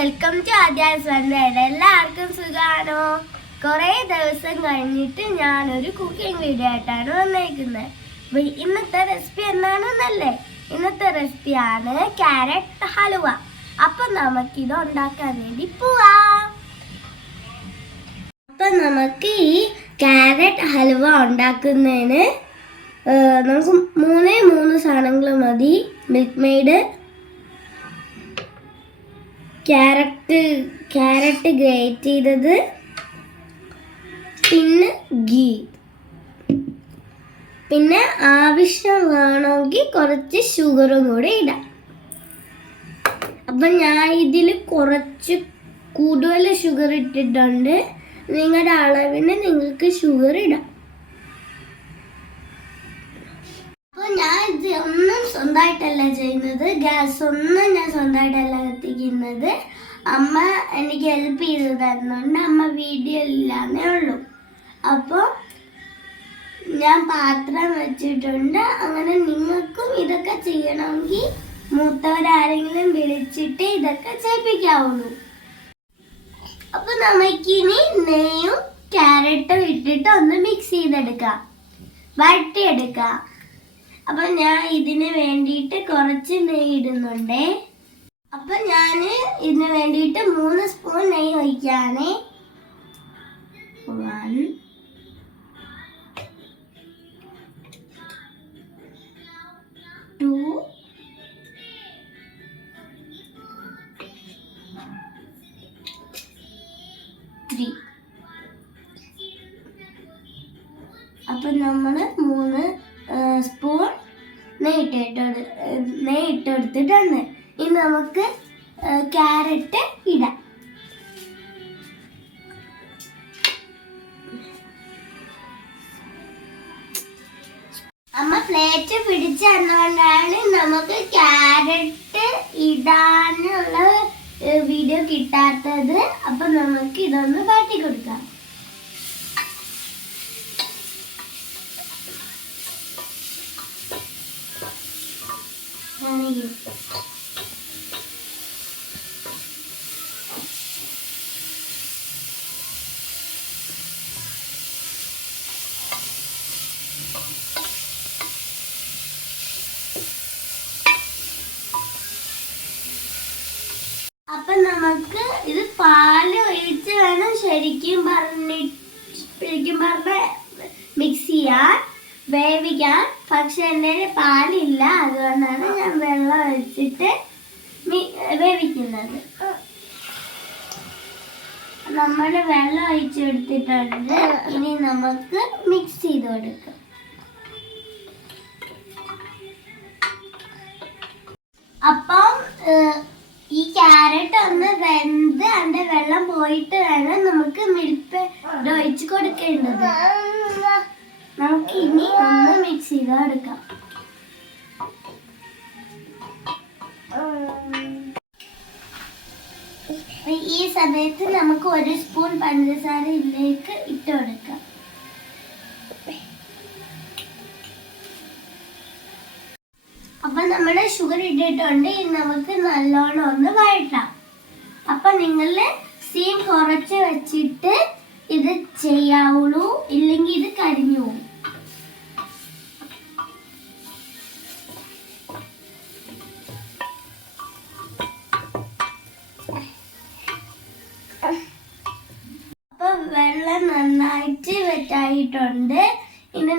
Welcome to ആദ്യാസ് wondered. എല്ലാവർക്കും സുഖാണോ? കുറേ ദിവസം കഴിഞ്ഞിട്ട് ഞാനൊരു കുക്കിംഗ് വീഡിയോ ആയിട്ടാണ് വന്നേക്കുന്നത്. ഇന്നത്തെ റെസിപ്പി എന്താണെന്നല്ലേ? ഇന്നത്തെ റെസിപ്പിയാണ് ക്യാരറ്റ് ഹലുവ. അപ്പം നമുക്കിത് ഉണ്ടാക്കാൻ വേണ്ടി പോവാം. അപ്പം നമുക്ക് ഈ ക്യാരറ്റ് ഹലുവ ഉണ്ടാക്കുന്നതിന് നമുക്ക് മൂന്ന് സാധനങ്ങൾ മതി. മിൽക്ക് മെയ്ഡ്, ക്യാരറ്റ് ഗ്രേറ്റ് ചെയ്തത്, പിന്നെ ഗീ, പിന്നെ ആവശ്യം വേണമെങ്കിൽ കുറച്ച് ഷുഗറും കൂടി ഇടാം. അപ്പം ഞാൻ ഇതിൽ കുറച്ച് കൂടുതൽ ഷുഗർ ഇട്ടിട്ടുണ്ട്. നിങ്ങളുടെ അളവിന് നിങ്ങൾക്ക് ഷുഗർ ഇടാം. അപ്പോൾ ഞാൻ ഇത് ഒന്നും സ്വന്തമായിട്ടല്ല ചെയ്യുന്നത്. ഗ്യാസ് ഒന്നും ഞാൻ സ്വന്തമായിട്ടല്ല കത്തിക്കുന്നത്. അമ്മ എനിക്ക് ഹെൽപ്പ് ചെയ്ത് തരുന്നുണ്ട്. അമ്മ വീഡിയോ ഇല്ലാന്നേ ഉള്ളൂ. അപ്പോൾ ഞാൻ പാത്രം വെച്ചിട്ടുണ്ട്. അങ്ങനെ നിങ്ങൾക്കും ഇതൊക്കെ ചെയ്യണമെങ്കിൽ മൂത്തവരാരെങ്കിലും വിളിച്ചിട്ട് ഇതൊക്കെ ചെയ്യിപ്പിക്കാവുള്ളൂ. അപ്പോൾ നമുക്കിനി നെയ്യും ക്യാരറ്റും ഇട്ടിട്ട് ഒന്ന് മിക്സ് ചെയ്തെടുക്കാം, വഴറ്റിയെടുക്കാം. അപ്പം ഞാൻ ഇതിന് വേണ്ടിയിട്ട് കുറച്ച് നെയ്യ് ഇടുന്നുണ്ട്. അപ്പം ഞാൻ ഇതിന് വേണ്ടിയിട്ട് 3 സ്പൂൺ നെയ്യ് ഒഴിക്കുകയാണ്. 1 2 3. അപ്പം നമ്മൾ 3 സ്പൂൺ നെയ്യ് ഇട്ടെടുത്തിട്ടുണ്ട്. ഇനി നമുക്ക് ക്യാരറ്റ് ഇടാം. അമ്മ പ്ലേറ്റ് പിടിച്ച് തന്നുകൊണ്ടാണ് നമുക്ക് ക്യാരറ്റ് ഇടാനുള്ള വീഡിയോ കിട്ടാത്തത്. അപ്പം നമുക്ക് ഇതൊന്ന് കാട്ടി കൊടുക്കാം. അപ്പം നമുക്ക് ഇത് പാല് ഒഴിച്ച് വേണം ശരിക്കും പറഞ്ഞ മിക്സ് ചെയ്യാൻ, വേവിക്കാൻ. പക്ഷെ എൻ്റെ പാലില്ല, അതുകൊണ്ടാണ് ഞാൻ വെള്ളം ഒഴിച്ചിട്ട് വേവിക്കുന്നത്. നമ്മൾ വെള്ളം ഒഴിച്ചെടുത്തിട്ടുണ്ട്. ഇനി നമുക്ക് മിക്സ് ചെയ്ത് കൊടുക്കാം. അപ്പം ഈ ക്യാരറ്റ് ഒന്ന് വെന്ത് അതിൻ്റെ വെള്ളം പോയിട്ട് വേണം നമുക്ക് മിൽക്ക് ഒഴിച്ച് കൊടുക്കേണ്ടത്. നമുക്ക് ഇനി ഒന്ന് മിക്സ് ചെയ്ത് എടുക്കാം. ഈ സമയത്ത് നമുക്ക് 1 സ്പൂൺ പഞ്ചസാര ഇതിലേക്ക് ഇട്ട് കൊടുക്കാം. അപ്പം നമ്മുടെ ഷുഗർ ഇട്ടിട്ടുണ്ട്. ഇനി നമുക്ക് നല്ലോണം ഒന്ന് വഴറ്റാം. അപ്പം നിങ്ങൾ സ്റ്റീം കുറച്ച് വെച്ചിട്ട് ഇത് ചെയ്യാവുള്ളൂ, ഇല്ലെങ്കിൽ ഇത് കരിഞ്ഞു പോകും. അപ്പം വെള്ളം നന്നായിട്ട് വെറ്റായിട്ടുണ്ട്. ഇനി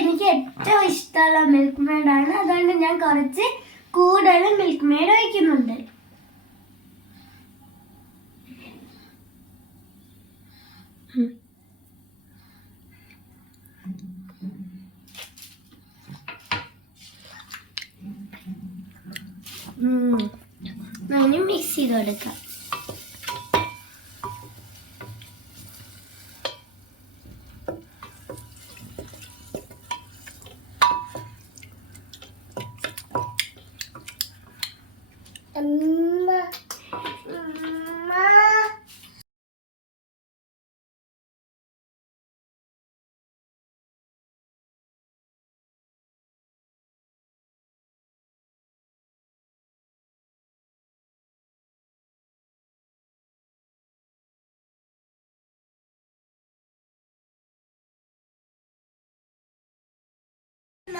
എനിക്ക് ഏറ്റവും ഇഷ്ടമുള്ള മിൽക്ക് മെയ്ഡാണ്. അതുകൊണ്ട് ഞാൻ കുറച്ച് കൂടുതൽ മിൽക്ക് മെയ്ഡ് ഒഴിക്കുന്നുണ്ട്. മിക്സ് ചെയ്ത് കൊടുക്കാം.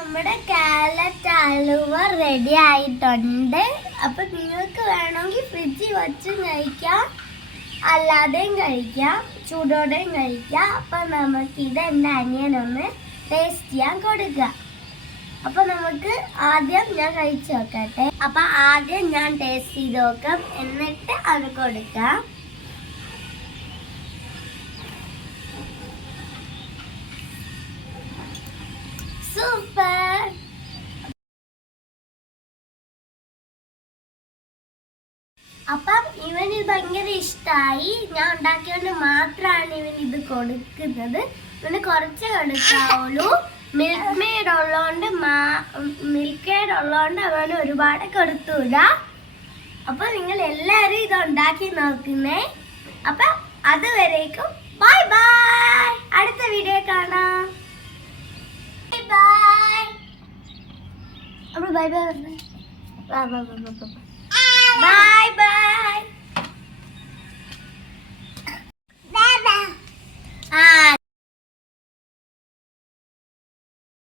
നമ്മുടെ കാരറ്റ് ഹലുവ റെഡി ആയിട്ടുണ്ട്. അപ്പൊ നിങ്ങൾക്ക് വേണമെങ്കിൽ ഫ്രിഡ്ജിൽ വച്ചും കഴിക്കാം, അല്ലാതെയും കഴിക്കാം, ചൂടോടെയും കഴിക്കാം. അപ്പൊ നമുക്കിത് എൻ്റെ അനിയനൊന്ന് ടേസ്റ്റ് ചെയ്യാൻ കൊടുക്കാം. അപ്പൊ നമുക്ക് ആദ്യം ഞാൻ കഴിച്ചു നോക്കട്ടെ. അപ്പൊ ആദ്യം ഞാൻ ടേസ്റ്റ് ചെയ്ത് നോക്കാം, എന്നിട്ട് അത് കൊടുക്കാം. സൂപ്പർ. അപ്പം ഇവന് ഭയങ്കര ഇഷ്ടമായി. ഞാൻ ഉണ്ടാക്കിയോണ്ട് മാത്രമാണ് ഇവൻ ഇത് കൊടുക്കുന്നത്. ഇവന് കുറച്ച് കൊടുക്കാവുള്ളൂ. മിൽക്ക് മെയ്ഡ് ഉള്ളതുകൊണ്ട് അവന് ഒരുപാട് കൊടുത്തൂല. അപ്പൊ നിങ്ങൾ എല്ലാവരും ഇത് ഉണ്ടാക്കി നോക്കുന്നേ. അപ്പൊ അതുവരേക്കും ബൈ ബൈ. അടുത്ത വീഡിയോ കാണാം. Bye bye. അപ്പൊ ബൈ ബൈ. Bye bye.